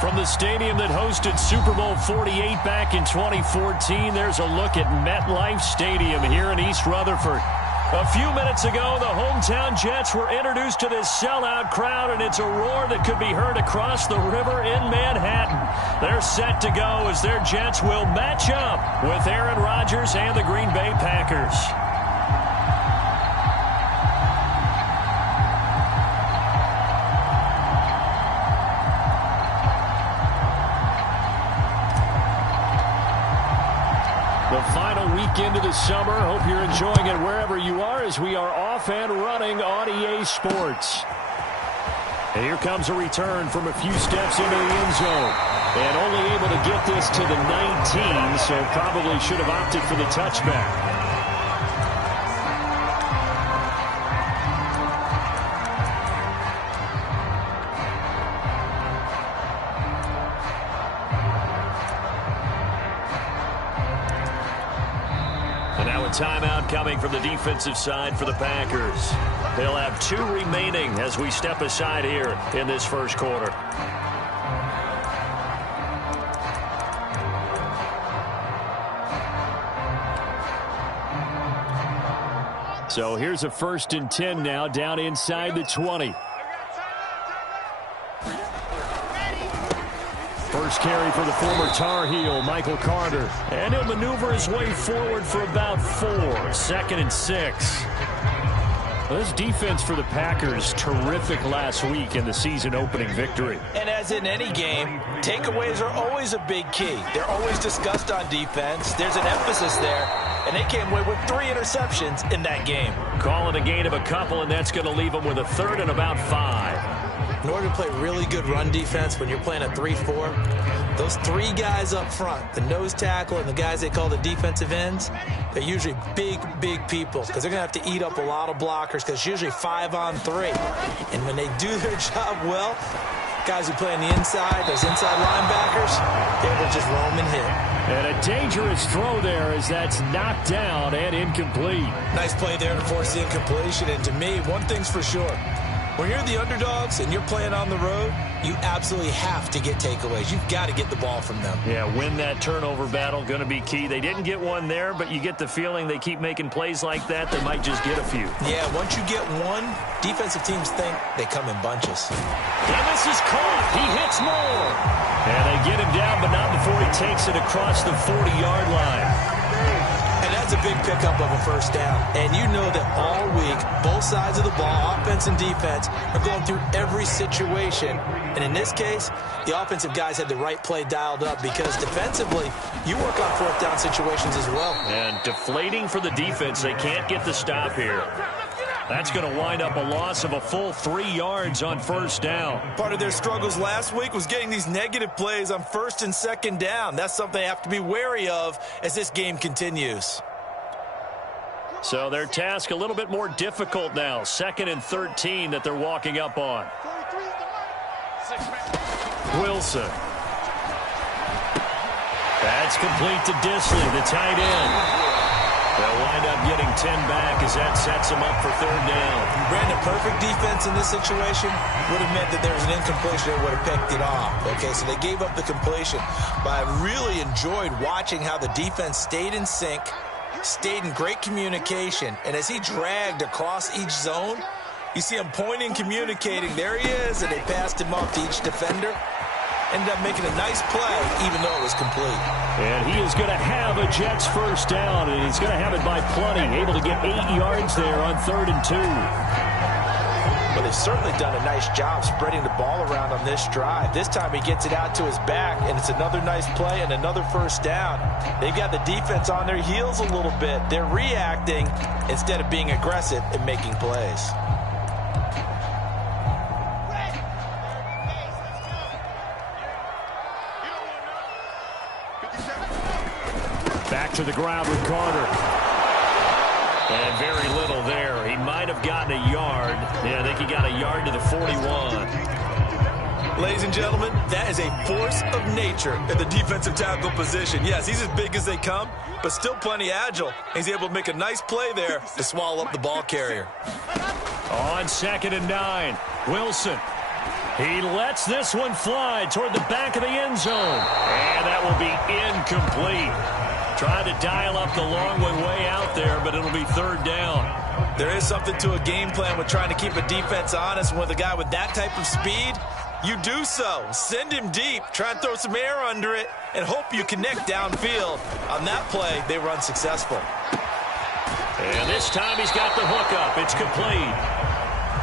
From the stadium that hosted Super Bowl 48 back in 2014, there's a look at MetLife Stadium here in East Rutherford. A few minutes ago, the hometown Jets were introduced to this sellout crowd, and it's a roar that could be heard across the river in Manhattan. They're set to go as their Jets will match up with Aaron Rodgers and the Green Bay Packers. Into the summer. Hope you're enjoying it wherever you are as we are off and running on EA Sports. And here comes a return from a few steps into the end zone. And only able to get this to the 19, so probably should have opted for the touchback. Timeout coming from the defensive side for the Packers. They'll have 2 remaining as we step aside here in this first quarter. So here's a 1st and 10 now down inside the 20. First carry for the former Tar Heel, Michael Carter. And he'll maneuver his way forward for about 4. 2nd and 6. Well, this defense for the Packers, terrific last week in the season-opening victory. And as in any game, takeaways are always a big key. They're always discussed on defense. There's an emphasis there. And they came away with 3 interceptions in that game. Calling a gain of a couple, and that's going to leave them with a 3rd and about 5. In order to play really good run defense when you're playing a 3-4, those 3 guys up front, the nose tackle and the guys they call the defensive ends, they're usually big people because they're going to have to eat up a lot of blockers because it's usually 5-on-3. And when they do their job well, guys who play on the inside, those inside linebackers, they will just roam and hit. And a dangerous throw there as that's knocked down and incomplete. Nice play there to force the incompletion. And to me, one thing's for sure. When you're the underdogs and you're playing on the road, you absolutely have to get takeaways. You've got to get the ball from them. Yeah, win that turnover battle, going to be key. They didn't get one there, but you get the feeling they keep making plays like that, they might just get a few. Yeah, once you get one, defensive teams think they come in bunches. And this is caught. He hits more. And they get him down, but not before he takes it across the 40-yard line. And that's a big pickup of a 1st down. And you know that all week, both sides of the ball, offense and defense, are going through every situation. And in this case, the offensive guys had the right play dialed up because defensively, you work on 4th down situations as well. And deflating for the defense. They can't get the stop here. That's going to wind up a loss of a full 3 yards on 1st down. Part of their struggles last week was getting these negative plays on 1st and 2nd down. That's something they have to be wary of as this game continues. So their task a little bit more difficult now. 2nd and 13 that they're walking up on. Wilson. That's complete to Disley, the tight end. They'll wind up getting 10 back as that sets them up for 3rd down. Ran a perfect defense in this situation. Would have meant that there was an incompletion that would have picked it off. Okay, so they gave up the completion. But I really enjoyed watching how the defense stayed in sync, stayed in great communication, and as he dragged across each zone, you see him pointing, communicating. There he is, and they passed him off to each defender. Ended up making a nice play, even though it was complete. And he is going to have a Jets 1st down, and he's going to have it by plenty. Able to get 8 yards there on 3rd and 2. But they've certainly done a nice job spreading the ball around on this drive. This time he gets it out to his back, and it's another nice play and another 1st down. They've got the defense on their heels a little bit. They're reacting instead of being aggressive and making plays. Back to the ground with Carter. And very little there. He might have gotten a yard. Yeah, I think he got a yard to the 41. Ladies and gentlemen, that is a force of nature at the defensive tackle position. Yes, he's as big as they come, but still plenty agile. He's able to make a nice play there to swallow up the ball carrier. On 2nd and 9, Wilson. He lets this one fly toward the back of the end zone. And that will be incomplete. Trying to dial up the long one way out there, but it'll be third down. There is something to a game plan with trying to keep a defense honest. With a guy with that type of speed, you do so. Send him deep, try and throw some air under it, and hope you connect downfield. On that play, they run successful. And this time he's got the hook up. It's complete.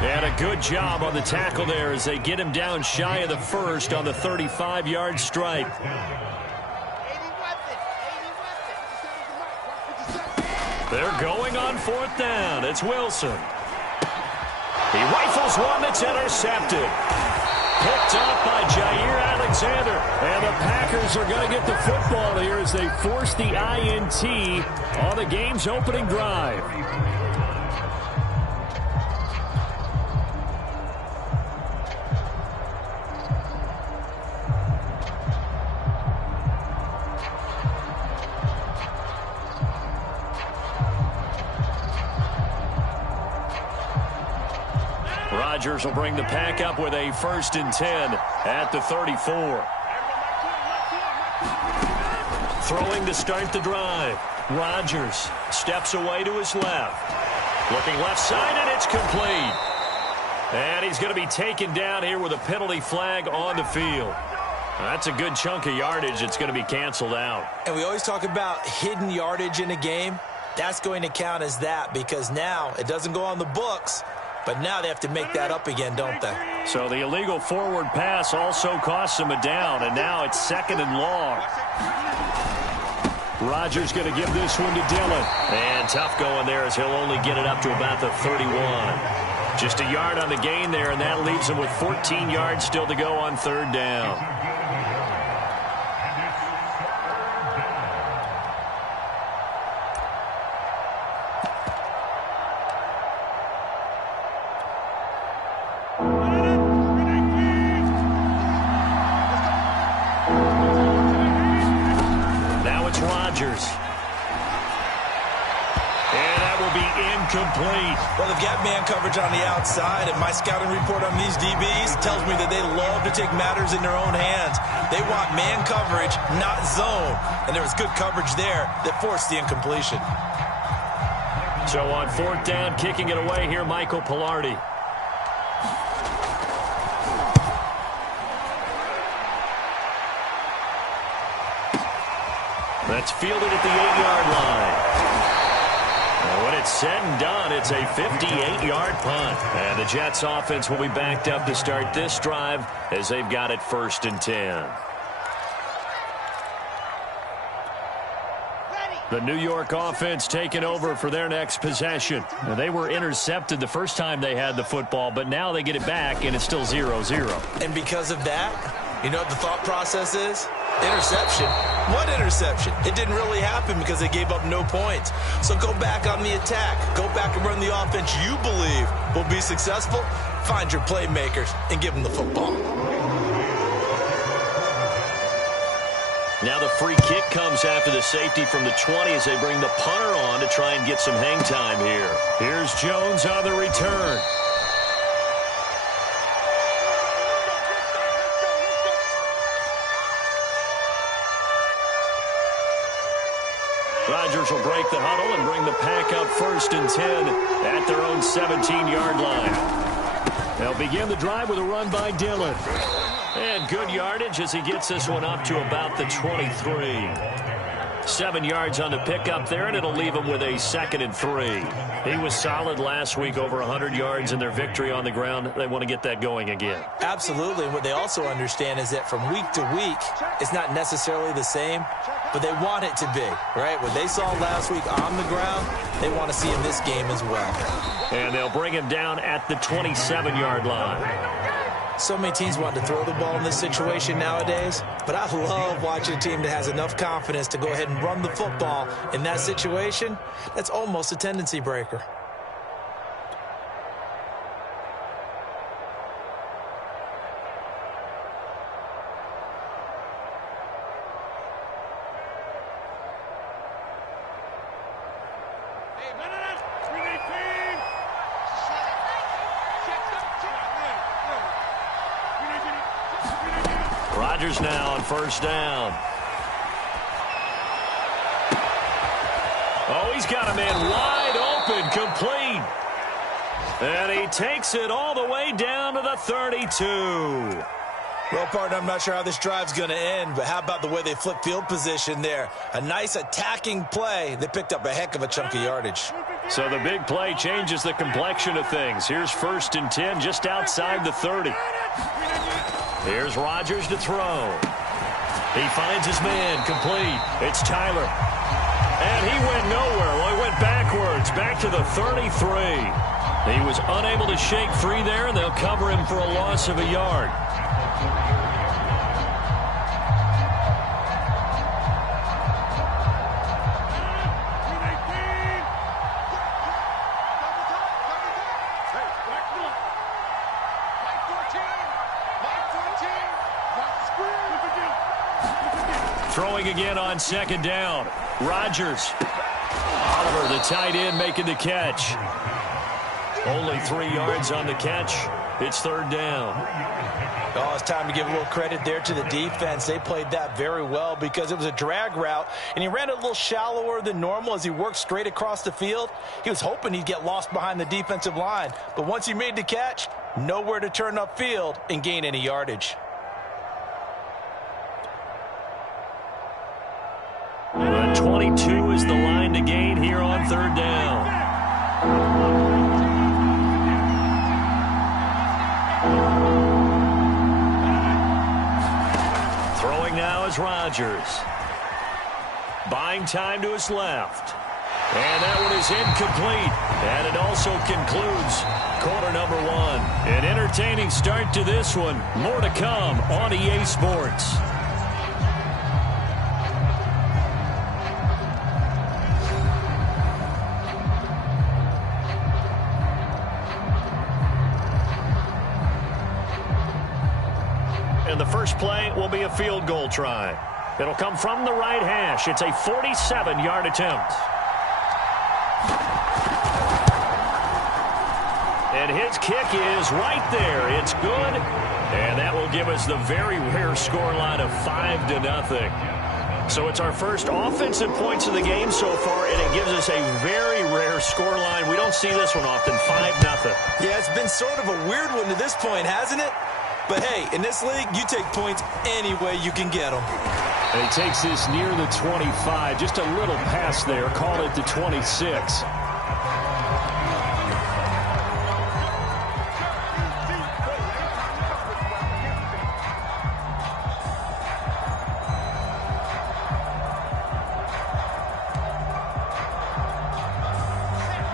And a good job on the tackle there as they get him down shy of the first on the 35-yard stripe. They're going on fourth down. It's Wilson. He rifles one that's intercepted. Picked up by Jair Alexander. And the Packers are going to get the football here as they force the INT on the game's opening drive. Rodgers will bring the pack up with a 1st and 10 at the 34. Throwing to start the drive. Rodgers steps away to his left. Looking left side, and it's complete. And he's going to be taken down here with a penalty flag on the field. That's a good chunk of yardage. It's going to be canceled out. And we always talk about hidden yardage in a game. That's going to count as that because now it doesn't go on the books. But now they have to make that up again, don't they? So the illegal forward pass also costs them a down, and now it's 2nd and long. Rodgers going to give this one to Dillon. And tough going there as he'll only get it up to about the 31. Just a yard on the gain there, and that leaves him with 14 yards still to go on 3rd down. Complete. Well, they've got man coverage on the outside, and my scouting report on these DBs tells me that they love to take matters in their own hands. They want man coverage, not zone, and there was good coverage there that forced the incompletion. So on 4th down, kicking it away here, Michael Pilardi. That's fielded at the 8-yard line. When it's said and done, it's a 58-yard punt. And the Jets offense will be backed up to start this drive as they've got it 1st and 10. The New York offense taking over for their next possession. Now, they were intercepted the first time they had the football, but now they get it back, and it's still 0-0. And because of that, you know what the thought process is? Interception. What interception? It didn't really happen because they gave up no points. So go back on the attack. Go back and run the offense you believe will be successful. Find your playmakers and give them the football. Now the free kick comes after the safety from the 20 as they bring the punter on to try and get some hang time here. Here's Jones on the return. Rodgers will break the huddle and bring the pack up 1st and 10 at their own 17-yard line. They'll begin the drive with a run by Dillon. And good yardage as he gets this one up to about the 23. 7 yards on the pickup there, and it'll leave him with a 2nd and 3. He was solid last week, over 100 yards in their victory on the ground. They want to get that going again. Absolutely. And what they also understand is that from week to week, it's not necessarily the same, but they want it to be, right? What they saw last week on the ground, they want to see in this game as well. And they'll bring him down at the 27-yard line. So many teams want to throw the ball in this situation nowadays, but I love watching a team that has enough confidence to go ahead and run the football in that situation. That's almost a tendency breaker. Rodgers now on first down. Oh, he's got a man wide open, complete. And he takes it all the way down to the 32. Well, partner, I'm not sure how this drive's going to end, but how about the way they flip field position there? A nice attacking play. They picked up a heck of a chunk of yardage. So the big play changes the complexion of things. Here's 1st and 10 just outside the 30. Here's Rodgers to throw. He finds his man, complete. It's Tyler. And he went nowhere. Well, he went backwards, back to the 33. He was unable to shake free there, and they'll cover him for a loss of a yard. Throwing again on 2nd down. Rodgers. Oliver, the tight end, making the catch. Only 3 yards on the catch. It's 3rd down. Oh, it's time to give a little credit there to the defense. They played that very well because it was a drag route, and he ran a little shallower than normal as he worked straight across the field. He was hoping he'd get lost behind the defensive line, but once he made the catch, nowhere to turn upfield and gain any yardage. The 22 is the line to gain here on 3rd down. Throwing now is Rodgers. Buying time to his left. And that one is incomplete. And it also concludes quarter number 1. An entertaining start to this one. More to come on EA Sports. And the first play will be a field goal try. It'll come from the right hash. It's a 47-yard attempt. And his kick is right there. It's good. And that will give us the very rare scoreline of 5-0. So it's our first offensive points of the game so far, and it gives us a very rare scoreline. We don't see this one often, 5-0. Yeah, it's been sort of a weird one to this point, hasn't it? But, hey, in this league, you take points any way you can get them. And he takes this near the 25. Just a little pass there. Call it the 26.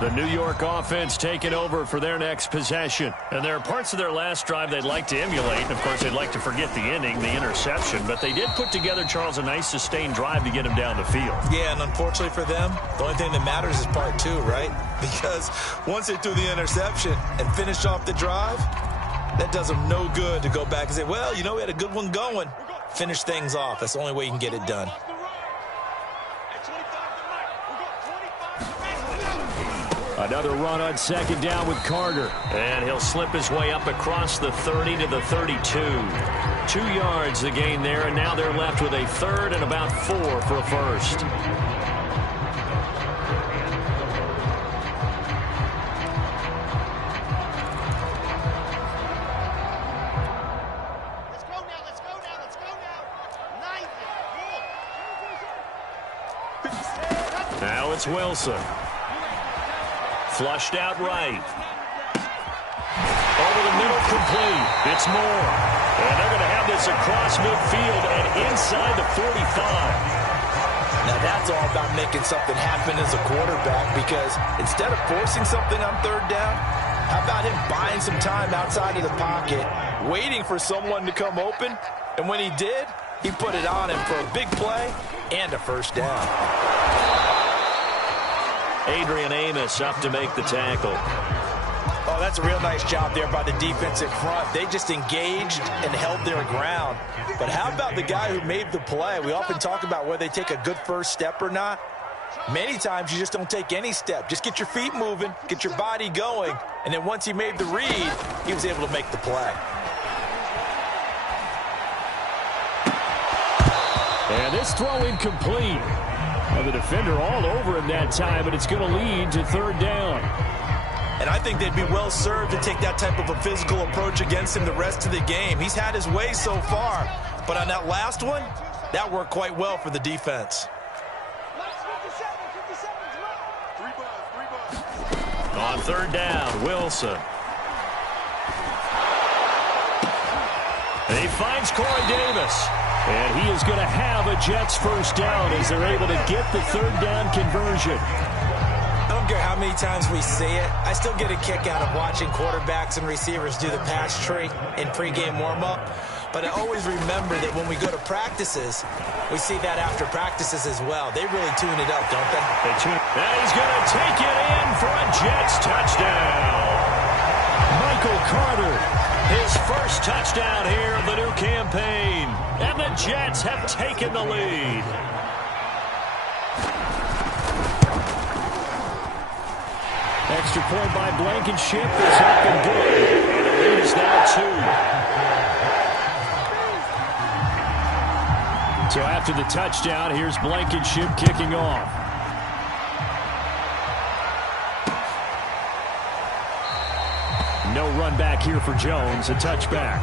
The New York offense taking over for their next possession. And there are parts of their last drive they'd like to emulate. And, of course, they'd like to forget the ending, the interception. But they did put together, Charles, a nice sustained drive to get him down the field. Yeah, and unfortunately for them, the only thing that matters is part 2, right? Because once they threw the interception and finished off the drive, that does them no good to go back and say, well, you know, we had a good one going. Finish things off. That's the only way you can get it done. Another run on 2nd down with Carter. And he'll slip his way up across the 30 to the 32. 2 yards the gain there, and now they're left with a 3rd and about 4 for a first. Let's go now. Now it's Wilson. Flushed out right. Over the middle, complete. It's Moore. And they're going to have this across midfield and inside the 45. Now that's all about making something happen as a quarterback, because instead of forcing something on 3rd down, how about him buying some time outside of the pocket, waiting for someone to come open, and when he did, he put it on him for a big play and a first down. Adrian Amos up to make the tackle. Oh, that's a real nice job there by the defensive front. They just engaged and held their ground. But how about the guy who made the play? We often talk about whether they take a good first step or not. Many times you just don't take any step. Just get your feet moving, get your body going, and then once he made the read, he was able to make the play. And this throw incomplete. Well, the defender all over him that time, but it's going to lead to third down. And I think they'd be well served to take that type of a physical approach against him the rest of the game. He's had his way so far, but on that last one, that worked quite well for the defense. On third down, Wilson. He finds Corey Davis. And he is going to have a Jets first down as they're able to get the third down conversion. I don't care how many times we see it. I still get a kick out of watching quarterbacks and receivers do the pass tree in pregame warm-up. But I always remember that when we go to practices, we see that after practices as well. They really tune it up, don't they? They tune it. And he's going to take it in for a Jets touchdown. Michael Carter, his first touchdown here of the new campaign. And the Jets have taken the lead. Extra point by Blankenship is up and good. And the lead is now 2. So after the touchdown, here's Blankenship kicking off. No run back here for Jones, a touchback.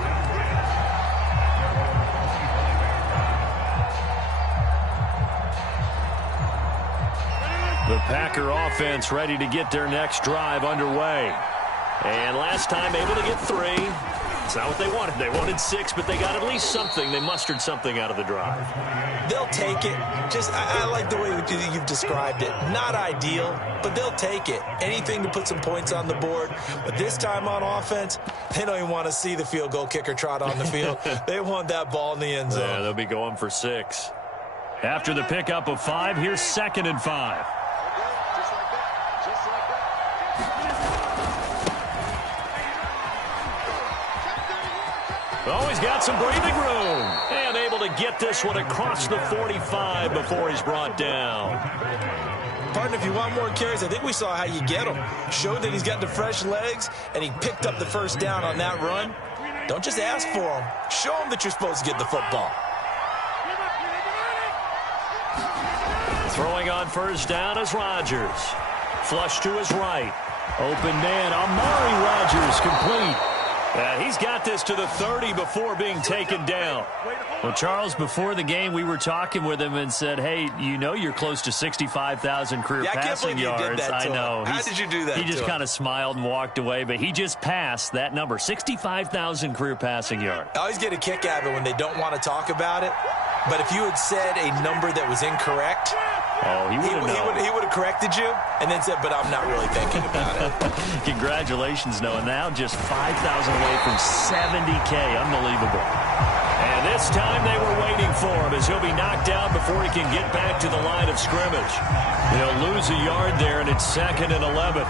The Packer offense ready to get their next drive underway. And last time able to get 3. It's not what they wanted. They wanted 6, but they got at least something. They mustered something out of the drive. They'll take it. I like the way you've described it. Not ideal, but they'll take it. Anything to put some points on the board. But this time on offense, they don't even want to see the field goal kicker trot on the field. They want that ball in the end zone. Yeah, they'll be going for 6. After the pickup of 5, here's 2nd and 5. Oh, he's got some breathing room. And able to get this one across the 45 before he's brought down. Partner, if you want more carries, I think we saw how you get them. Showed that he's got the fresh legs, and he picked up the first down on that run. Don't just ask for them. Show them that you're supposed to get the football. Throwing on first down is Rodgers. Flush to his right. Open man, Amari Rodgers, complete. And he's got this to the 30 before being taken down. Well, Charles, before the game, we were talking with him and said, hey, you know you're close to 65,000 career passing yards. I know. How did you do that? He just kind of smiled and walked away, but he just passed that number, 65,000 career passing yards. I always get a kick out of it when they don't want to talk about it. But if you had said a number that was incorrect, he would have corrected you and then said, but I'm not really thinking about it. Congratulations, Noah. Now just 5,000 away from 70K. Unbelievable. And this time they were waiting for him as he'll be knocked out before he can get back to the line of scrimmage. He'll lose a yard there, and it's 2nd and 11.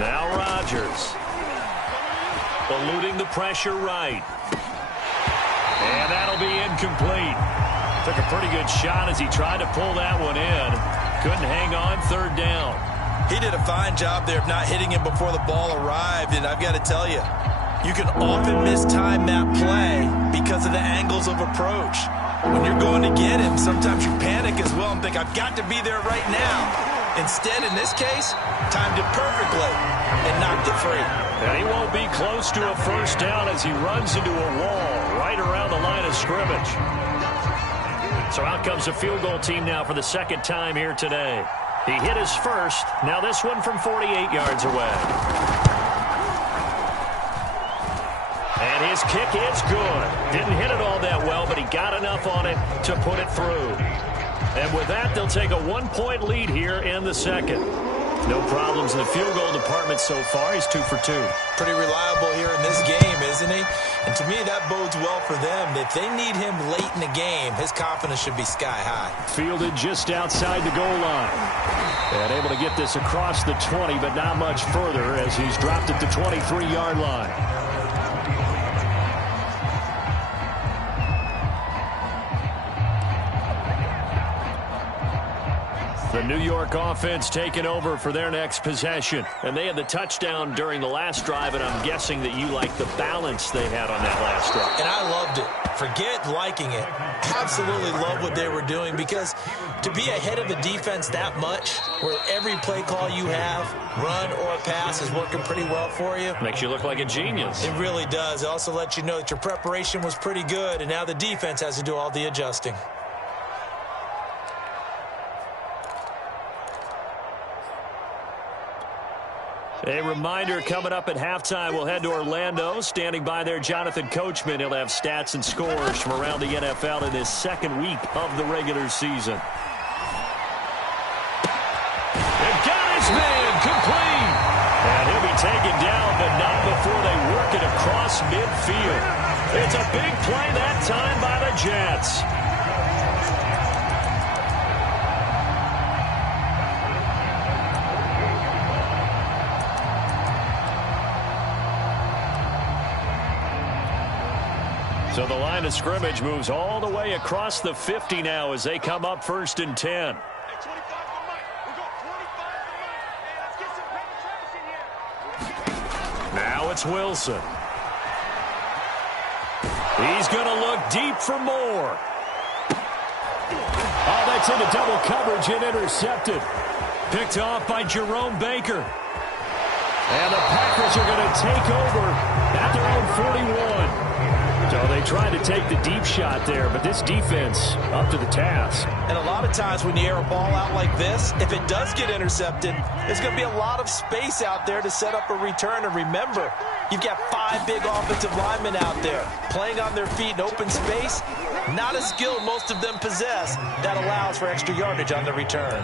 Now Rodgers. Eluding the pressure right. And that'll be incomplete. Took a pretty good shot as he tried to pull that one in. Couldn't hang on, 3rd down. He did a fine job there of not hitting him before the ball arrived, and I've got to tell you, you can often mistime that play because of the angles of approach. When you're going to get him, sometimes you panic as well and think, I've got to be there right now. Instead, in this case, timed it perfectly and knocked it free. And he won't be close to a first down as he runs into a wall right around the line of scrimmage. So out comes the field goal team now for the 2nd time here today. He hit his first. Now this one from 48 yards away. And his kick is good. Didn't hit it all that well, but he got enough on it to put it through. And with that, they'll take a 1-point lead here in the 2nd. No problems in the field goal department so far. He's 2 for 2. Pretty reliable here in this game, isn't he? And to me, that bodes well for them. If they need him late in the game, his confidence should be sky high. Fielded just outside the goal line. And able to get this across the 20, but not much further as he's dropped at the 23-yard line. The New York offense taking over for their next possession. And they had the touchdown during the last drive, and I'm guessing that you like the balance they had on that last drive. And I loved it. Forget liking it. Absolutely love what they were doing, because to be ahead of a defense that much, where every play call you have, run or pass, is working pretty well for you. Makes you look like a genius. It really does. It also lets you know that your preparation was pretty good, and now the defense has to do all the adjusting. A reminder, coming up at halftime, we'll head to Orlando. Standing by there, Jonathan Coachman. He'll have stats and scores from around the NFL in his second week of the regular season. And got his man complete. And he'll be taken down, but not before they work it across midfield. It's a big play that time by the Jets. So the line of scrimmage moves all the way across the 50 now as they come up 1st and 10. Now it's Wilson. He's going to look deep for more. Oh, that's into double coverage and intercepted. Picked off by Jerome Baker. And the Packers are going to take over at their own 41. So they tried to take the deep shot there, but this defense up to the task. And a lot of times when you air a ball out like this, if it does get intercepted, there's going to be a lot of space out there to set up a return. And remember, you've got 5 big offensive linemen out there playing on their feet in open space. Not a skill most of them possess that allows for extra yardage on the return.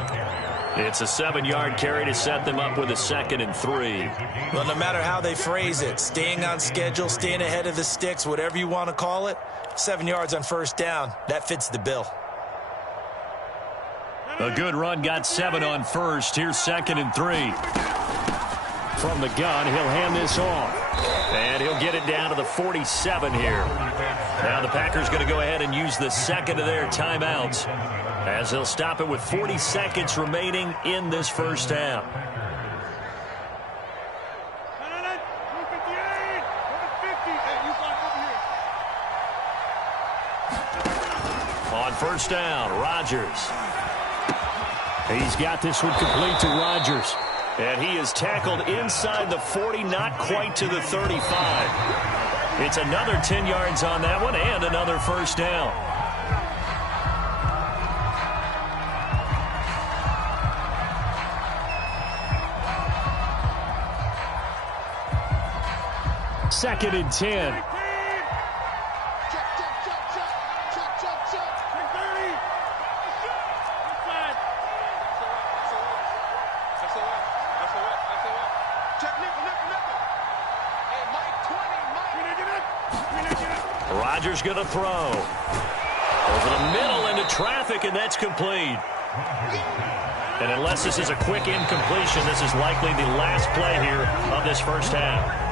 It's a 7-yard carry to set them up with a 2nd and 3. Well, no matter how they phrase it, staying on schedule, staying ahead of the sticks, whatever you want to call it, 7 yards on 1st down, that fits the bill. A good run got 7 on 1st. Here's 2nd and 3. From the gun, he'll hand this off. And he'll get it down to the 47 here. Now the Packers going to go ahead and use the 2nd of their timeouts, as they'll stop it with 40 seconds remaining in this 1st half. On 1st down, Rodgers. He's got this one complete to Rodgers. And he is tackled inside the 40, not quite to the 35. It's another 10 yards on that one and another 1st down. Second and 10. Rodgers going to throw. Over the middle into traffic, and that's complete. And unless this is a quick incompletion, this is likely the last play here of this 1st half.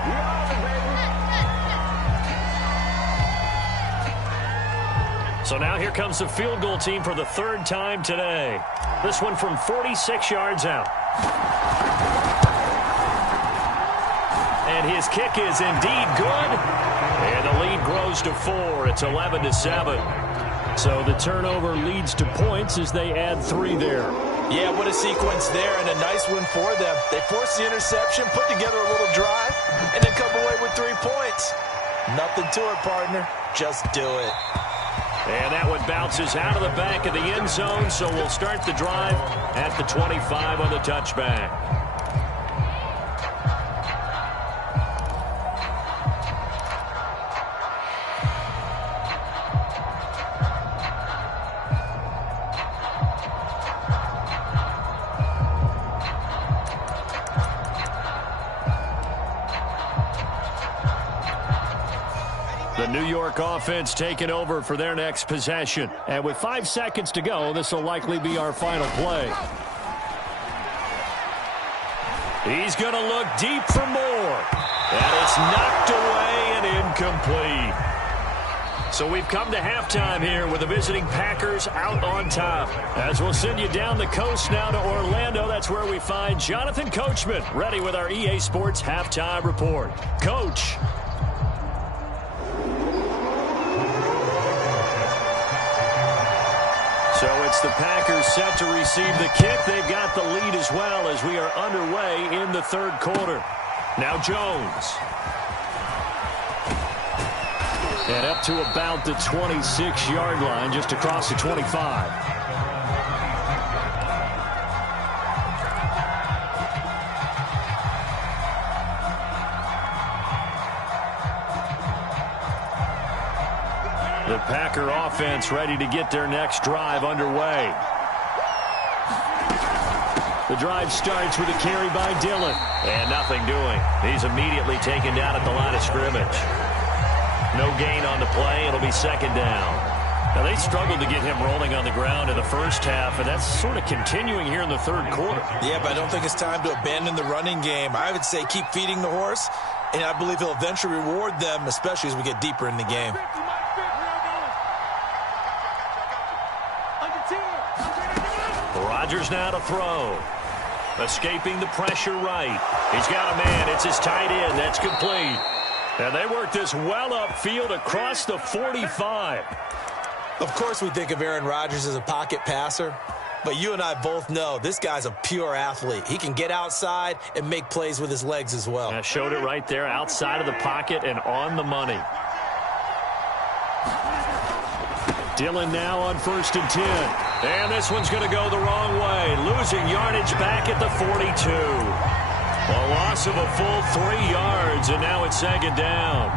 So now here comes the field goal team for the 3rd time today. This one from 46 yards out. And his kick is indeed good. And the lead grows to 4. It's 11-7. So the turnover leads to points as they add 3 there. Yeah, what a sequence there, and a nice one for them. They forced the interception, put together a little drive, and then come away with 3 points. Nothing to it, partner. Just do it. And that one bounces out of the back of the end zone, so we'll start the drive at the 25 on the touchback. The New York offense taking over for their next possession. And with 5 seconds to go, this will likely be our final play. He's going to look deep for more. And it's knocked away and incomplete. So we've come to halftime here with the visiting Packers out on top. As we'll send you down the coast now to Orlando, that's where we find Jonathan Coachman ready with our EA Sports Halftime Report. Coach. So it's the Packers set to receive the kick. They've got the lead as well as we are underway in the third quarter. Now Jones. And up to about the 26-yard line, just across the 25. The Packer offense ready to get their next drive underway. The drive starts with a carry by Dillon. And nothing doing. He's immediately taken down at the line of scrimmage. No gain on the play. It'll be second down. Now, they struggled to get him rolling on the ground in the first half, and that's sort of continuing here in the third quarter. Yeah, but I don't think it's time to abandon the running game. I would say keep feeding the horse, and I believe he'll eventually reward them, especially as we get deeper in the game. Rodgers now to throw. Escaping the pressure right. He's got a man. It's his tight end. That's complete. And they work this well upfield across the 45. Of course we think of Aaron Rodgers as a pocket passer, but you and I both know this guy's a pure athlete. He can get outside and make plays with his legs as well. I showed it right there, outside of the pocket and on the money. Dillon now on 1st and 10. And this one's going to go the wrong way. Losing yardage back at the 42. A loss of a full 3 yards, and now it's second down.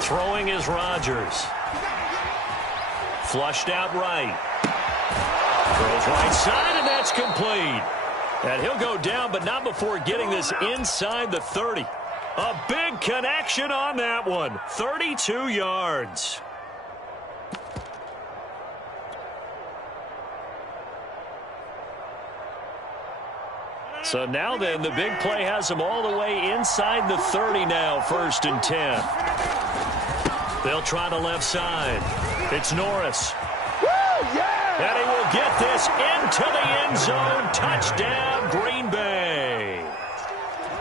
Throwing is Rodgers. Flushed out right. Throws right side, and that's complete. And he'll go down, but not before getting this inside the 30. A big connection on that one. 32 yards. So now then, the big play has them all the way inside the 30 now, 1st and 10. They'll try the left side. It's Norris. And he will get this into the end zone. Touchdown, Green Bay.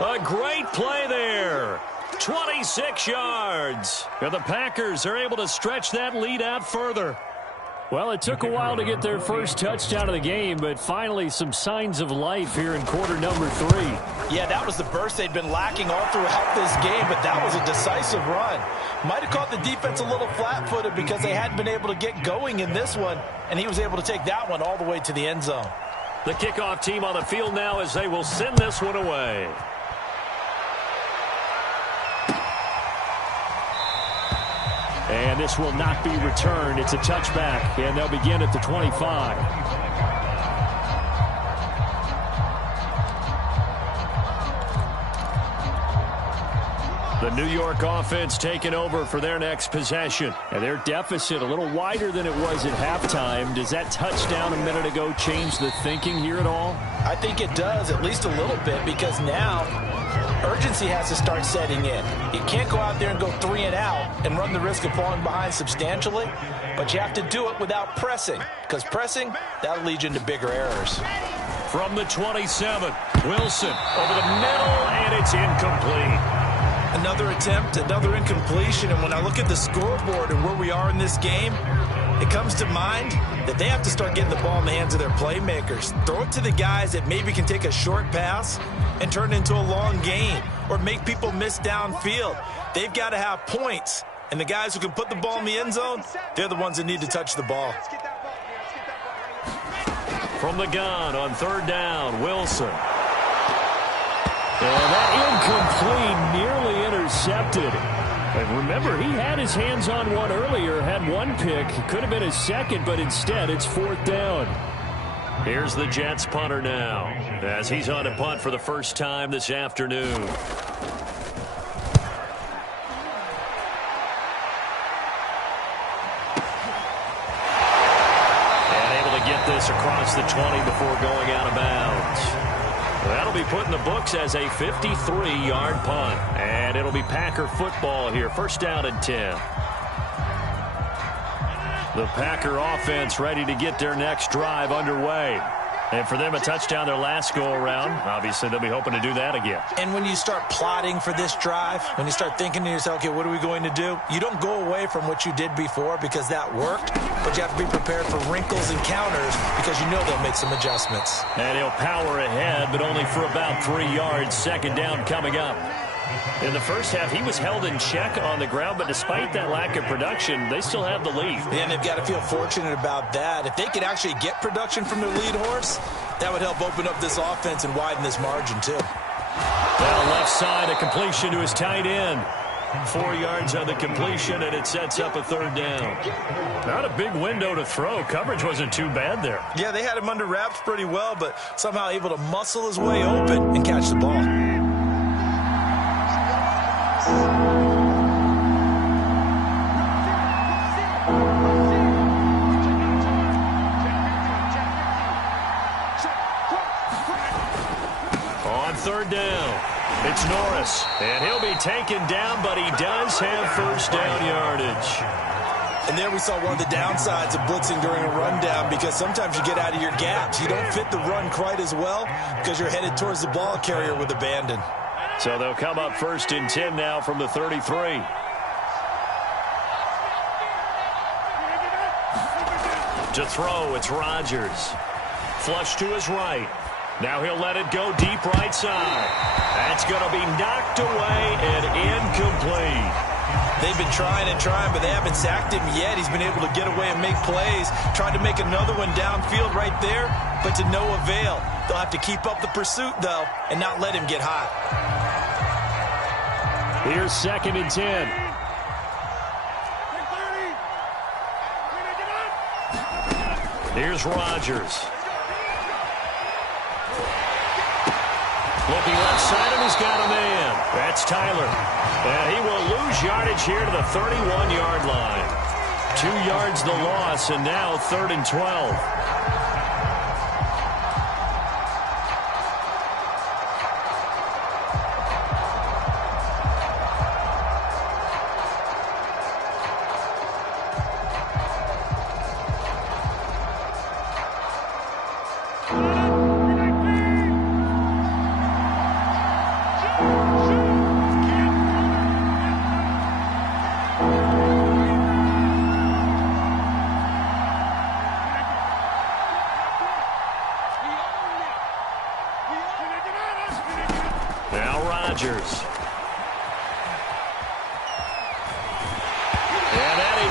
A great play there. 26 yards. And the Packers are able to stretch that lead out further. Well, it took a while to get their first touchdown of the game, but finally some signs of life here in quarter number 3. Yeah, that was the burst they'd been lacking all throughout this game, but that was a decisive run. Might have caught the defense a little flat-footed because they hadn't been able to get going in this one, and he was able to take that one all the way to the end zone. The kickoff team on the field now as they will send this one away. And this will not be returned. It's a touchback, and they'll begin at the 25. The New York offense taking over for their next possession. And their deficit a little wider than it was at halftime. Does that touchdown a minute ago change the thinking here at all? I think it does, at least a little bit, because now urgency has to start setting in. You can't go out there and go 3 and out and run the risk of falling behind substantially, but you have to do it without pressing, because pressing, that'll lead you into bigger errors. From the 27, Wilson over the middle, and it's incomplete. Another attempt, another incompletion, and when I look at the scoreboard and where we are in this game, it comes to mind that they have to start getting the ball in the hands of their playmakers. Throw it to the guys that maybe can take a short pass and turn it into a long gain or make people miss downfield. They've got to have points, and the guys who can put the ball in the end zone, they're the ones that need to touch the ball. From the gun on 3rd down, Wilson. And that incomplete, nearly intercepted. And remember, he had his hands on one earlier, had one pick. Could have been his second, but instead it's 4th down. Here's the Jets punter now, as he's on a punt for the first time this afternoon. before going out of bounds. That'll be put in the books as a 53-yard punt. And it'll be Packer football here. First down and 10. The Packer offense ready to get their next drive underway. And for them, a touchdown their last go-around. Obviously, they'll be hoping to do that again. And when you start plotting for this drive, when you start thinking to yourself, okay, what are we going to do? You don't go away from what you did before because that worked, but you have to be prepared for wrinkles and counters because you know they'll make some adjustments. And he'll power ahead, but only for about 3 yards. Second down coming up. In the first half, he was held in check on the ground, but despite that lack of production, they still have the lead. And they've got to feel fortunate about that. If they could actually get production from their lead horse, that would help open up this offense and widen this margin, too. Well, left side, a completion to his tight end. 4 yards on the completion, and it sets up a third down. Not a big window to throw. Coverage wasn't too bad there. Yeah, they had him under wraps pretty well, but somehow able to muscle his way open and catch the ball. On third down, it's Norris, and he'll be taken down, but he does have first down yardage. And there we saw one of the downsides of blitzing during a rundown because sometimes you get out of your gaps. You don't fit the run quite as well because you're headed towards the ball carrier with abandon. So they'll come up first and 10 now from the 33. To throw, it's Rodgers. Flush to his right. Now he'll let it go deep right side. That's going to be knocked away and incomplete. They've been trying and trying, but they haven't sacked him yet. He's been able to get away and make plays. Tried to make another one downfield right there, but to no avail. They'll have to keep up the pursuit, though, and not let him get hot. Here's second and 10. Here's Rodgers. Looking left side, and he's got a man. That's Tyler. And he will lose yardage here to the 31-yard line. 2 yards the loss, and now third and 12.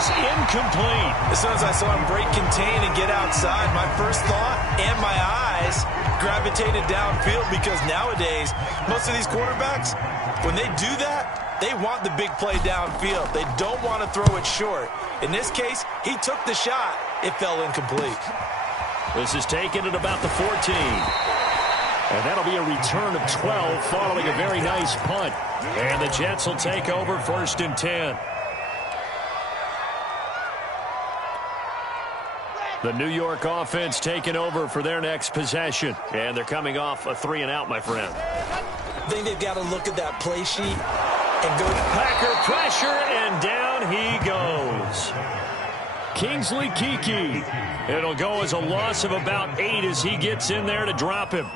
Incomplete. As soon as I saw him break contain and get outside, my first thought and my eyes gravitated downfield because nowadays, most of these quarterbacks, when they do that, they want the big play downfield. They don't want to throw it short. In this case, he took the shot. It fell incomplete. This is taken at about the 14. And that'll be a return of 12 following a very nice punt. And the Jets will take over first and 10. The New York offense taking over for their next possession. And thee coming off a 3-and-out, my friend. I think they've got to look at that play sheet and go. Packer pressure, and down he goes. Kingsley Keke. It'll go as a loss of about 8 as he gets in there to drop him.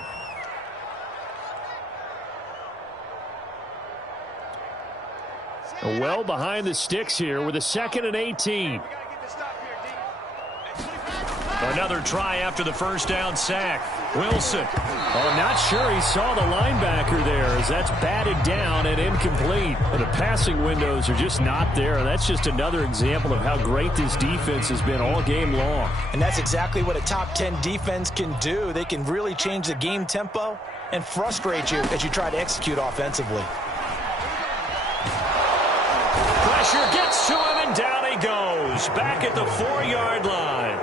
Well behind the sticks here with a 2nd and 18. Another try after the first down sack. Wilson. Oh, not sure he saw the linebacker there as that's batted down and incomplete. The passing windows are just not there. That's just another example of how great this defense has been all game long. And that's exactly what a top 10 defense can do. They can really change the game tempo and frustrate you as you try to execute offensively. Pressure gets to him, and down he goes. Back at the 4-yard line.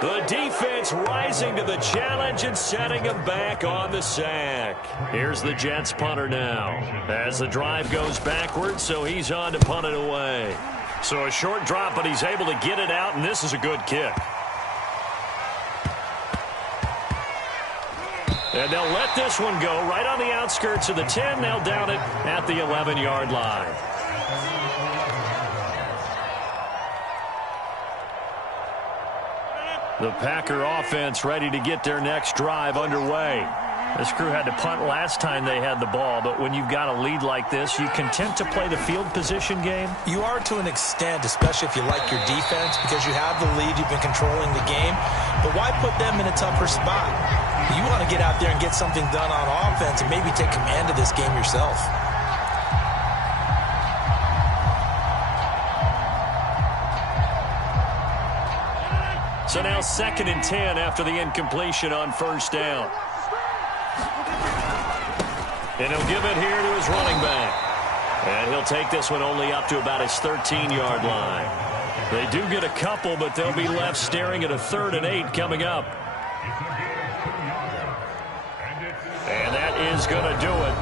The defense rising to the challenge and setting him back on the sack. Here's the Jets punter now. As the drive goes backwards, so he's on to punt it away. So a short drop, but he's able to get it out, and this is a good kick. And they'll let this one go right on the outskirts of the 10. They'll down it at the 11-yard line. The Packer offense ready to get their next drive underway. This crew had to punt last time they had the ball, but when you've got a lead like this, you content to play the field position game? You are to an extent, especially if you like your defense, because you have the lead, you've been controlling the game. But why put them in a tougher spot? You want to get out there and get something done on offense and maybe take command of this game yourself. So now 2nd and 10 after the incompletion on first down. And he'll give it here to his running back. And he'll take this one only up to about his 13-yard line. They do get a couple, but they'll be left staring at a 3rd and 8 coming up. And that is going to do it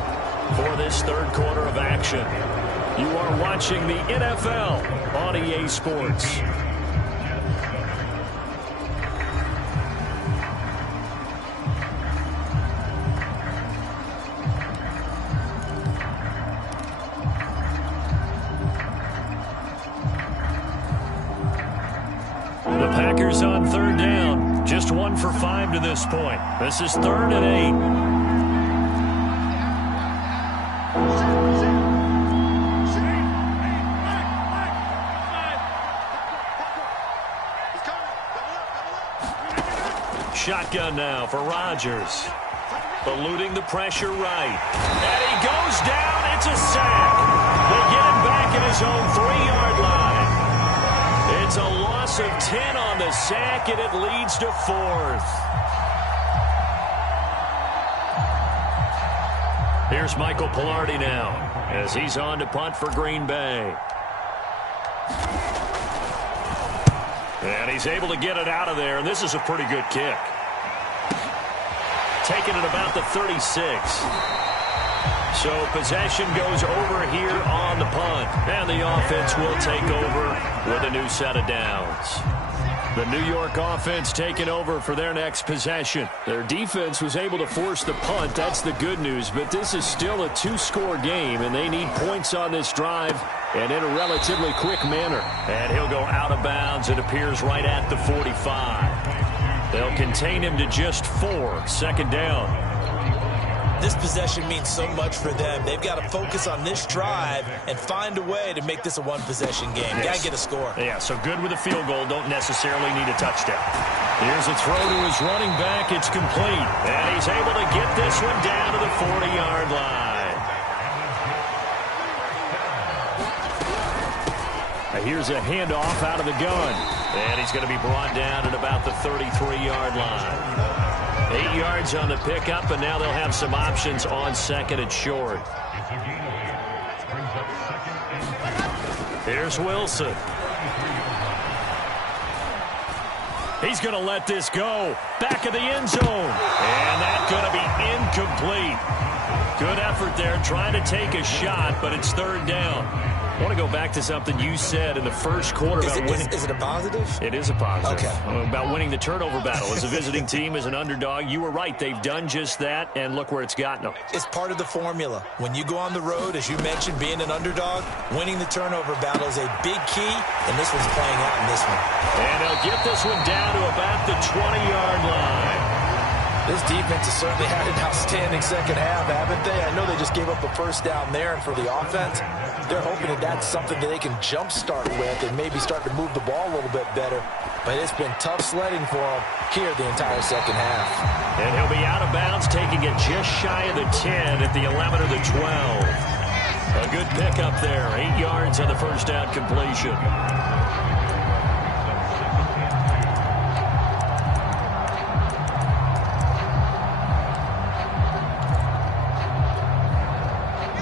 for this third quarter of action. You are watching the NFL on EA Sports. The Packers on 3rd down. Just 1 for 5 to this point. This is 3rd and 8. Shotgun now for Rodgers. Eluding the pressure right. And he goes down. It's a sack. They get him back at his own 3-yard line. It's a loss of 10 on the sack, and it leads to 4th. Here's Michael Pilardi now as he's on to punt for Green Bay. And he's able to get it out of there, and this is a pretty good kick. Taking it about the 36. So possession goes over here on the punt, and the offense will take over with a new set of downs. The New York offense taking over for their next possession. Their defense was able to force the punt. That's the good news, but this is still a 2-score game, and they need points on this drive and in a relatively quick manner. And he'll go out of bounds. It appears right at the 45. They'll contain him to just 4. 2nd down. This possession means so much for them. They've got to focus on this drive and find a way to make this a one-possession game. Yes. Got to get a score. Yeah, so good with a field goal. Don't necessarily need a touchdown. Here's a throw to his running back. It's complete. And he's able to get this one down to the 40-yard line. Here's a handoff out of the gun. And he's going to be brought down at about the 33-yard line. 8 yards on the pickup, and now they'll have some options on 2nd and short. Here's Wilson. He's going to let this go. Back of the end zone. And that's going to be incomplete. Good effort there trying to take a shot, but it's 3rd down. I want to go back to something you said in the first quarter. Is it a positive? It is a positive. Okay. About winning the turnover battle. As a visiting team, as an underdog, you were right. They've done just that, and look where it's gotten them. It's part of the formula. When you go on the road, as you mentioned, being an underdog, winning the turnover battle is a big key, and this one's playing out in this one. And they'll get this one down to about the 20-yard line. This defense has certainly had an outstanding second half, haven't they? I know they just gave up a first down there, and for the offense, they're hoping that that's something that they can jumpstart with and maybe start to move the ball a little bit better. But it's been tough sledding for them here the entire second half. And he'll be out of bounds, taking it just shy of the 10 at the 11 or the 12. A good pickup there, 8 yards on the first down completion.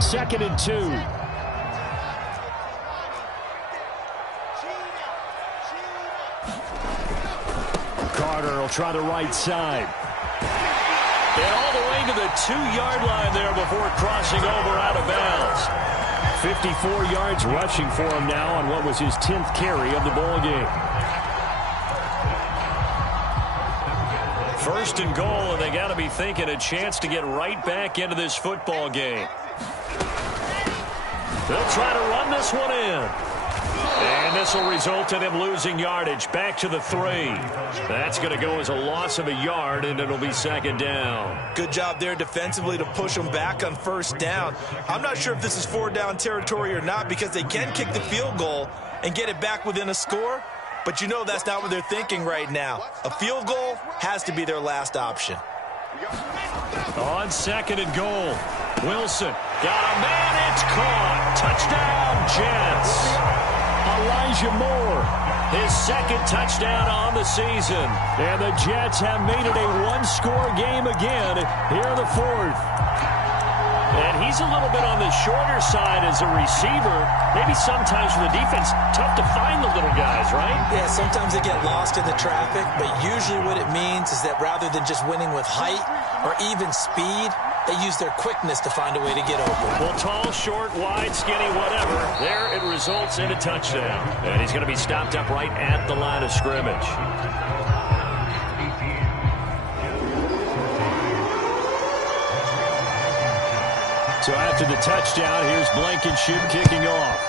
Second and 2. Carter will try the right side. And all the way to the 2-yard line there before crossing over out of bounds. 54 yards rushing for him now on what was his 10th carry of the ball game. First and goal, and they got to be thinking a chance to get right back into this football game. They'll try to run this one in. And this will result in him losing yardage back to the 3. That's going to go as a loss of a yard, and it'll be second down. Good job there defensively to push them back on first down. I'm not sure if this is 4-down territory or not because they can kick the field goal and get it back within a score. But you know that's not what they're thinking right now. A field goal has to be their last option. On second and goal, Wilson got a man. It's caught. Touchdown, Jets. Elijah Moore, his second touchdown on the season. And the Jets have made it a one-score game again here in the fourth. And he's a little bit on the shorter side as a receiver. Maybe sometimes for the defense, tough to find the little guys, right? Yeah, sometimes they get lost in the traffic, but usually what it means is that rather than just winning with height or even speed, they use their quickness to find a way to get open. Well, tall, short, wide, skinny, whatever. There it results in a touchdown. And he's going to be stopped up right at the line of scrimmage. So after the touchdown, here's Blankenship kicking off.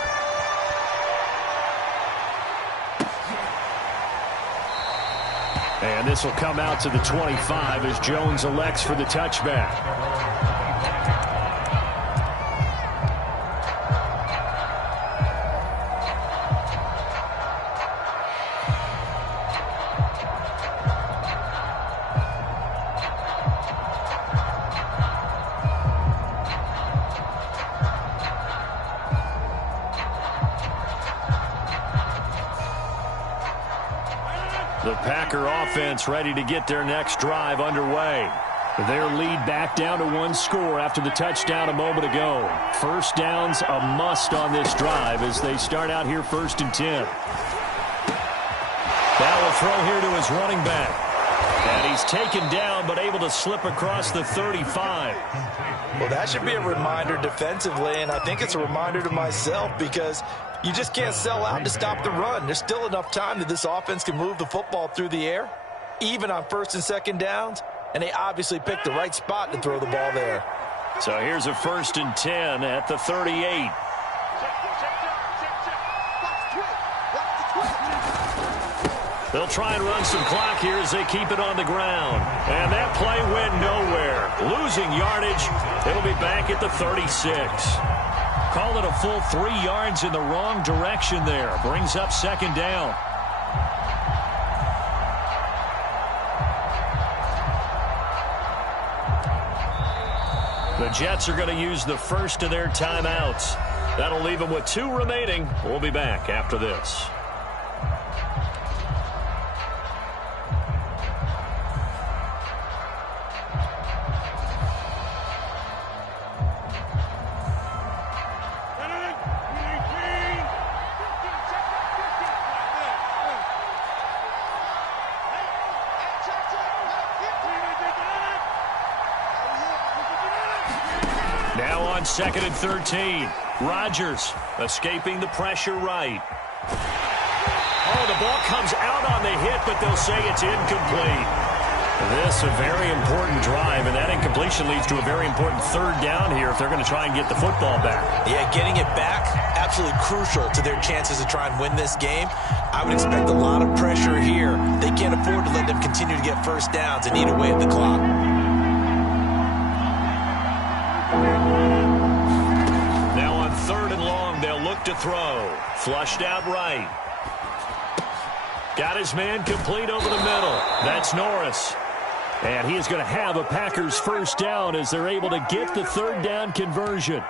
And this will come out to the 25 as Jones elects for the touchback. The Packer offense ready to get their next drive underway. Their lead back down to one score after the touchdown a moment ago. First down's a must on this drive as they start out here 1st and 10. That will throw here to his running back. And he's taken down but able to slip across the 35. Well, that should be a reminder defensively, and I think it's a reminder to myself because you just can't sell out to stop the run. There's still enough time that this offense can move the football through the air, even on 1st and 2nd downs, and they obviously picked the right spot to throw the ball there. So here's a 1st and 10 at the 38. They'll try and run some clock here as they keep it on the ground. And that play went nowhere. Losing yardage. It'll be back at the 36. Call it a full 3 yards in the wrong direction there. Brings up 2nd down. The Jets are going to use the first of their timeouts. That'll leave them with 2 remaining. We'll be back after this. Now on 2nd and 13. Rodgers escaping the pressure right. Oh, the ball comes out on the hit, but they'll say it's incomplete. This a very important drive, and that incompletion leads to a very important 3rd down here if they're going to try and get the football back. Yeah, getting it back, absolutely crucial to their chances to try and win this game. I would expect a lot of pressure here. They can't afford to let them continue to get 1st downs and eat away at the clock. Now on 3rd and long, they'll look to throw. Flushed out right. Got his man complete over the middle. That's Norris. And he is going to have a Packers 1st down as they're able to get the 3rd down conversion.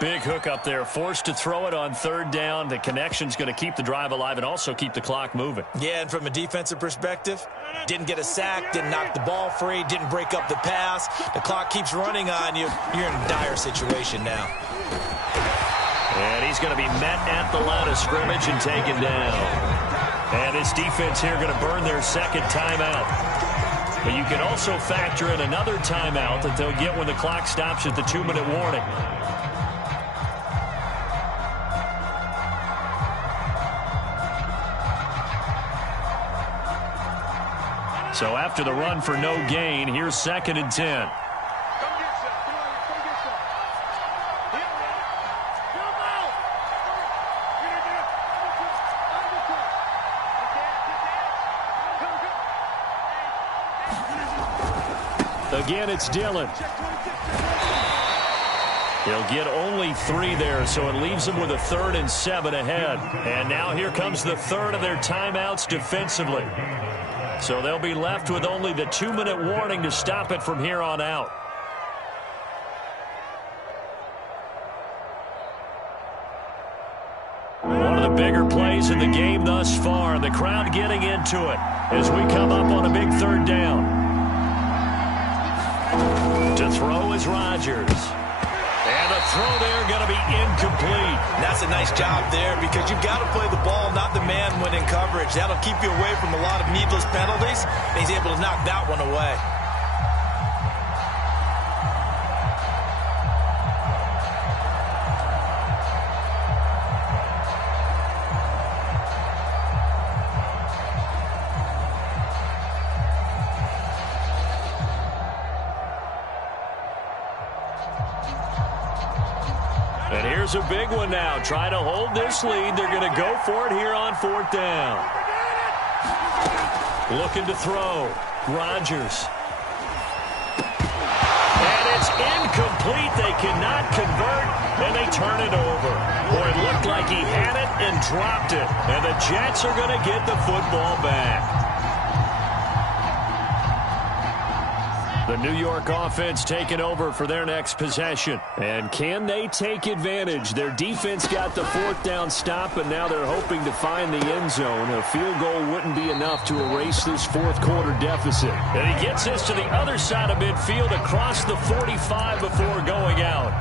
Big hook up there. Forced to throw it on 3rd down. The connection's going to keep the drive alive and also keep the clock moving. Yeah, and from a defensive perspective, didn't get a sack, didn't knock the ball free, didn't break up the pass. The clock keeps running on you. You're in a dire situation now. And he's going to be met at the line of scrimmage and taken down. And this defense here going to burn their 2nd timeout. But you can also factor in another timeout that they'll get when the clock stops at the 2-minute warning. So after the run for no gain, here's 2nd and 10. Again, it's Dillon. He'll get only 3 there, so it leaves them with a 3rd and 7 ahead. And now here comes the 3rd of their timeouts defensively. So they'll be left with only the 2-minute warning to stop it from here on out. One of the bigger plays in the game thus far. The crowd getting into it as we come up on a big 3rd down. To throw is Rodgers. And the throw there going to be incomplete. That's a nice job there because you've got to play the ball, not the man when in coverage. That'll keep you away from a lot of needless penalties, and he's able to knock that one away. And here's a big one now. Trying to hold this lead. They're going to go for it here on 4th down. Looking to throw. Rodgers. And it's incomplete. They cannot convert, and they turn it over. Boy, it looked like he had it and dropped it. And the Jets are going to get the football back. The New York offense taking over for their next possession. And can they take advantage? Their defense got the 4th down stop, and now they're hoping to find the end zone. A field goal wouldn't be enough to erase this 4th quarter deficit. And he gets this to the other side of midfield across the 45 before going out.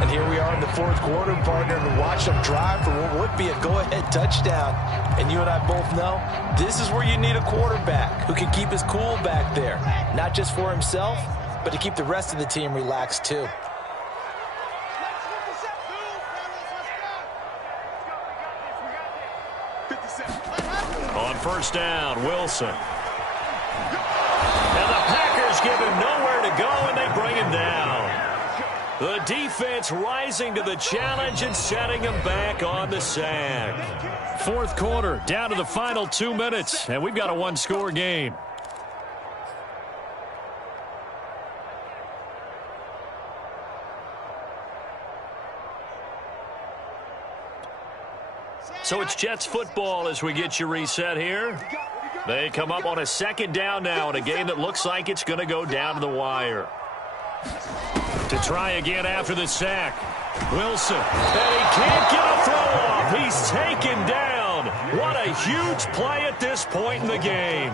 And here we are in the 4th quarter, partner, to watch them drive for what would be a go-ahead touchdown. And you and I both know this is where you need a quarterback who can keep his cool back there. Not just for himself, but to keep the rest of the team relaxed too. On 1st down, Wilson. And the Packers give him nowhere to go, and they bring him down. The defense rising to the challenge and setting him back on the sack. 4th quarter, down to the final 2 minutes, and we've got a 1-score game. So it's Jets football as we get you reset here. They come up on a 2nd down now in a game that looks like it's going to go down to the wire. To try again after the sack. Wilson. And he can't get a throw off. He's taken down. What a huge play at this point in the game.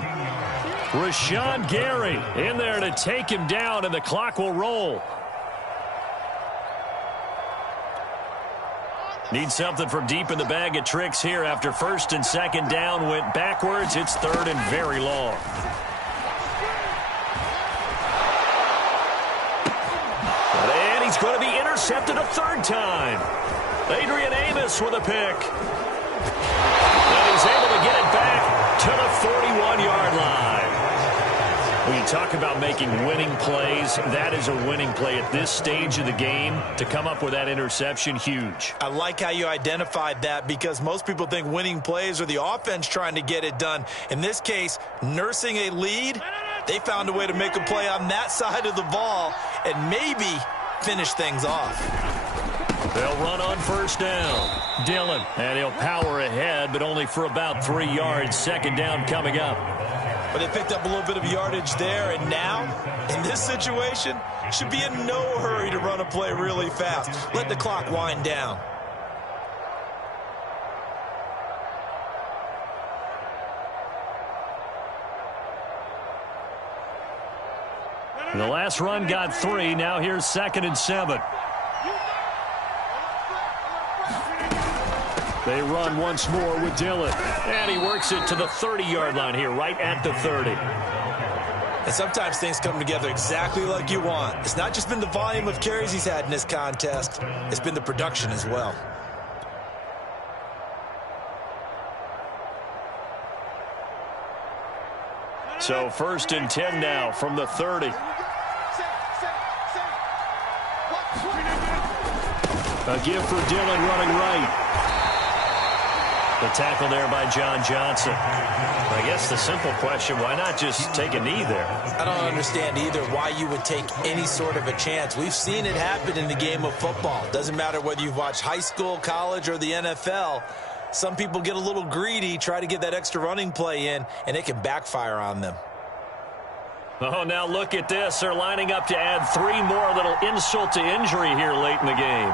Rashawn Gary in there to take him down, and the clock will roll. Need something from deep in the bag of tricks here after 1st and 2nd down went backwards. It's 3rd and very long. And he's going to be intercepted a 3rd time. Adrian Amos with a pick. And he's able to get it back to the 41-yard line. When you talk about making winning plays, that is a winning play at this stage of the game. To come up with that interception, huge. I like how you identified that because most people think winning plays are the offense trying to get it done. In this case, nursing a lead, they found a way to make a play on that side of the ball and maybe finish things off. They'll run on 1st down. Dillon, and he'll power ahead, but only for about 3 yards. 2nd down coming up. But they picked up a little bit of yardage there, and now, in this situation, should be in no hurry to run a play really fast. Let the clock wind down. The last run got 3. Now here's 2nd and 7. They run once more with Dillon. And he works it to the 30-yard line here, right at the 30. And sometimes things come together exactly like you want. It's not just been the volume of carries he's had in this contest. It's been the production as well. So 1st and 10 now from the 30. A give for Dillon running right. The tackle there by John Johnson. I guess the simple question, why not just take a knee there? I don't understand either why you would take any sort of a chance. We've seen it happen in the game of football. Doesn't matter whether you've watched high school, college, or the NFL. Some people get a little greedy, try to get that extra running play in, and it can backfire on them. Oh, now look at this. They're lining up to add 3 more, a little insult to injury here late in the game.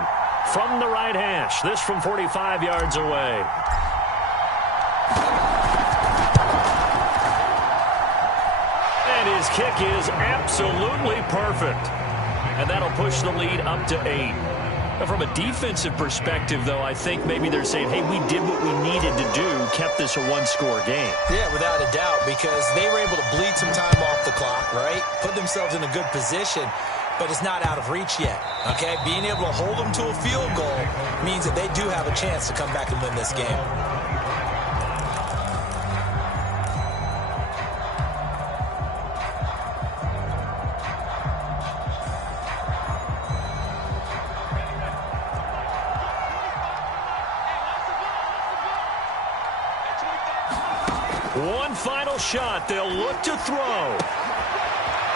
From the right hash, this from 45 yards away. And his kick is absolutely perfect. And that'll push the lead up to 8. Now, from a defensive perspective, though, I think maybe they're saying, hey, we did what we needed to do, kept this a one-score game. Yeah, without a doubt, because they were able to bleed some time off the clock, right? Put themselves in a good position, but it's not out of reach yet, okay? Being able to hold them to a field goal means that they do have a chance to come back and win this game. One final shot. They'll look to throw.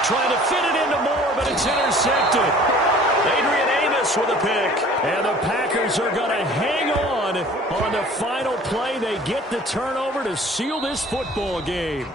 Trying to fit it into Moore, but it's intercepted. Adrian Amos with a pick. And the Packers are going to hang on the final play. They get the turnover to seal this football game.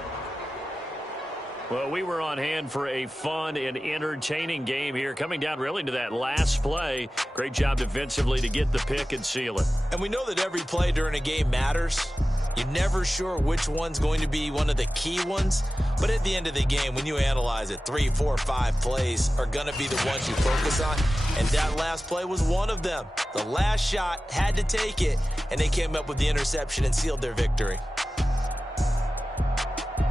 Well, we were on hand for a fun and entertaining game here. Coming down really to that last play. Great job defensively to get the pick and seal it. And we know that every play during a game matters. You're never sure which one's going to be one of the key ones. But at the end of the game, when you analyze it, 3, 4, 5 plays are going to be the ones you focus on. And that last play was one of them. The last shot had to take it, and they came up with the interception and sealed their victory.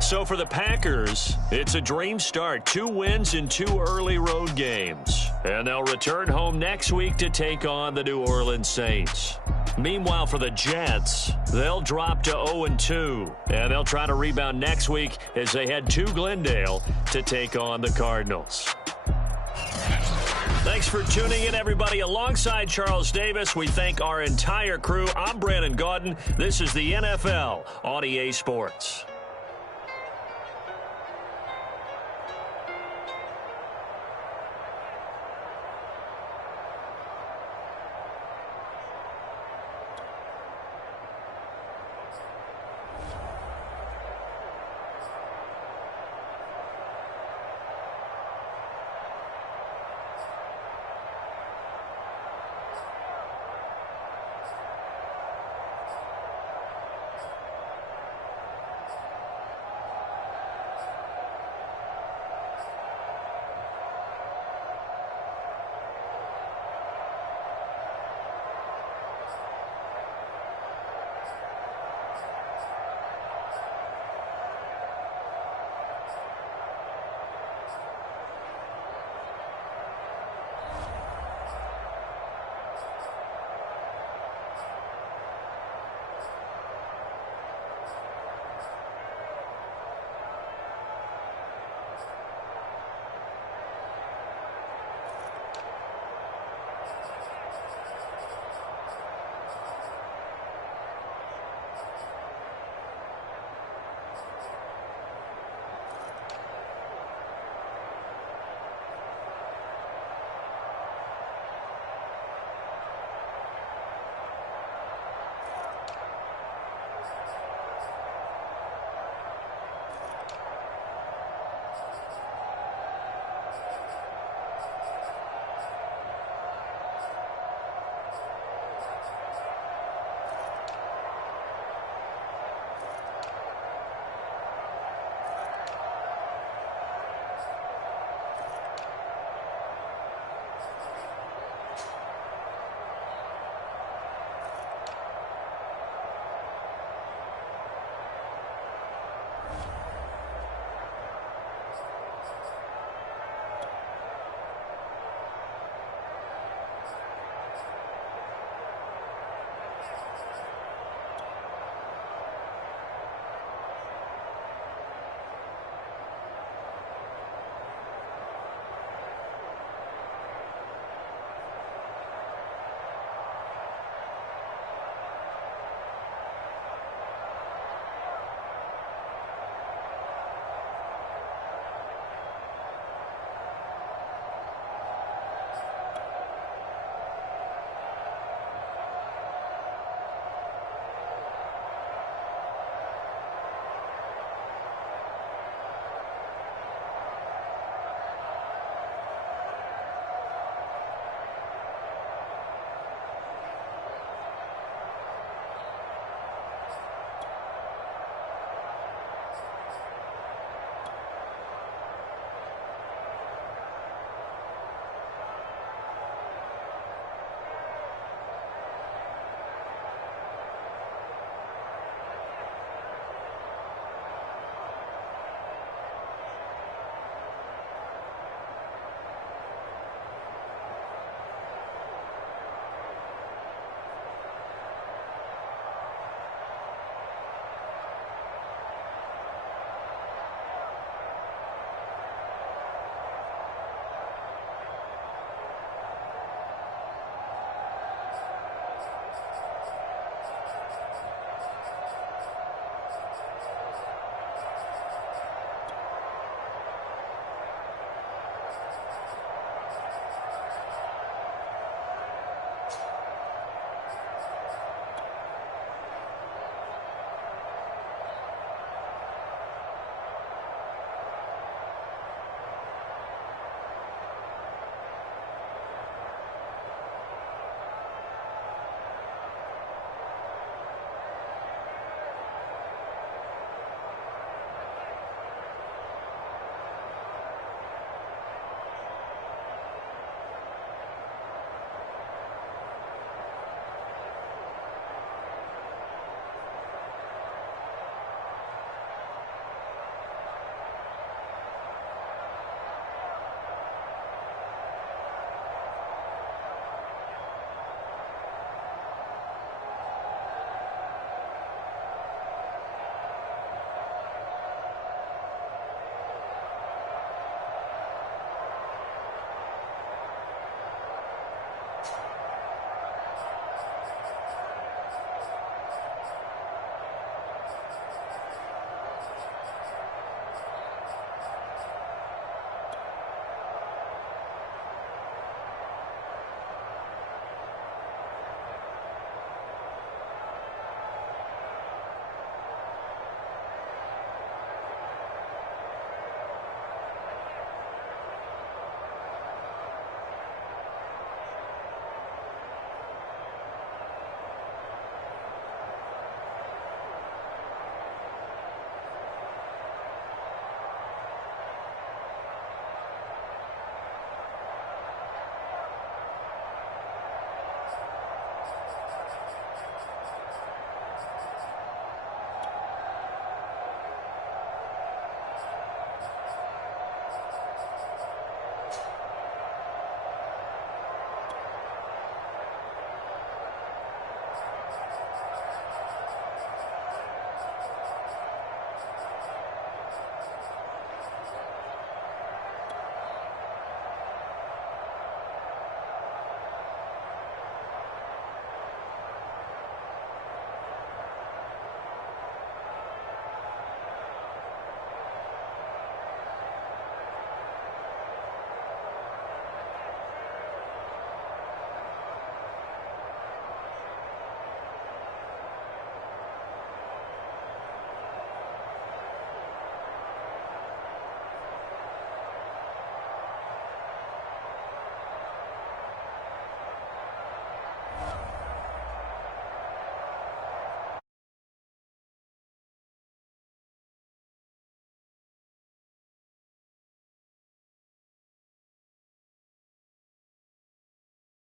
So for the Packers, it's a dream start. 2 wins in 2 early road games. And they'll return home next week to take on the New Orleans Saints. Meanwhile, for the Jets, they'll drop to 0-2. And they'll try to rebound next week as they head to Glendale to take on the Cardinals. Thanks for tuning in, everybody. Alongside Charles Davis, we thank our entire crew. I'm Brandon Gaudin. This is the NFL on EA Sports.